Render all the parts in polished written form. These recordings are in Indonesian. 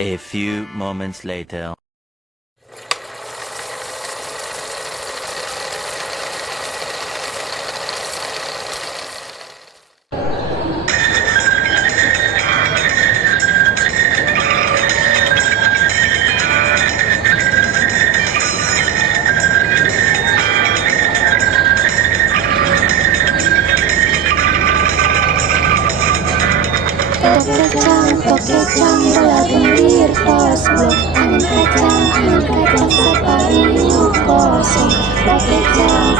A few moments later. Tok kecang, bola gendir, pos blok. Angan kacang, sapariuk kosong. Tok kecang,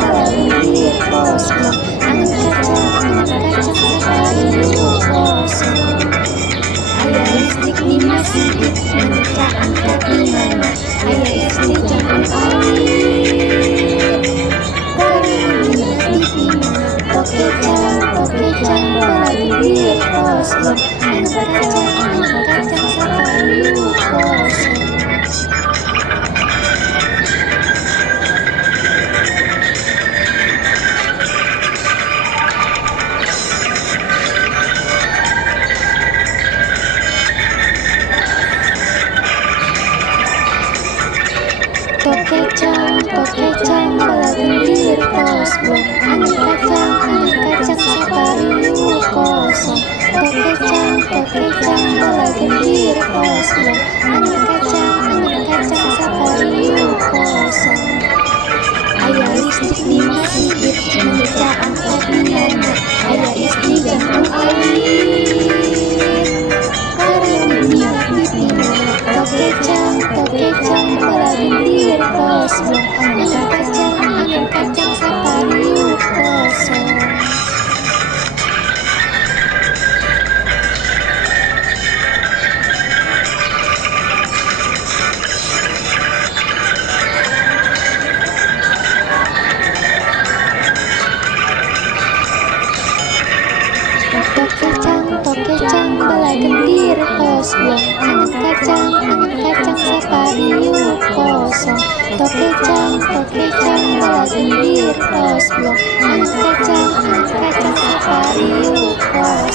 bola gendir, pos blok. Angan kacang, sapariuk kosong. Ayah listrik di masjid, menikah angkat di mana? Ayah istri campur air, kering minyak di pinggan. Tok kecang, bola gendir, pos blok. Angan kacang, sapariuk kosong. Tok kecang, bola gendir, pos blok. Angan kacang, sapariuk kosong. Tok kecang, bola gendir, pos blok. Angan kacang, sapariuk kosong. Ayah listrik di masjid, menikah angkat di mana? Ayah istri gantung air, kering minyak di pinggan. Tok kecang, bola gendir, pos blok. Angan kacang, sapariuk kosong. Tok kecang, bola gendir, pos blok. Angan kacang, sapariuk kosong. Tok kecang, bola gendir, pos blok. Angan kacang, sapariuk kosong.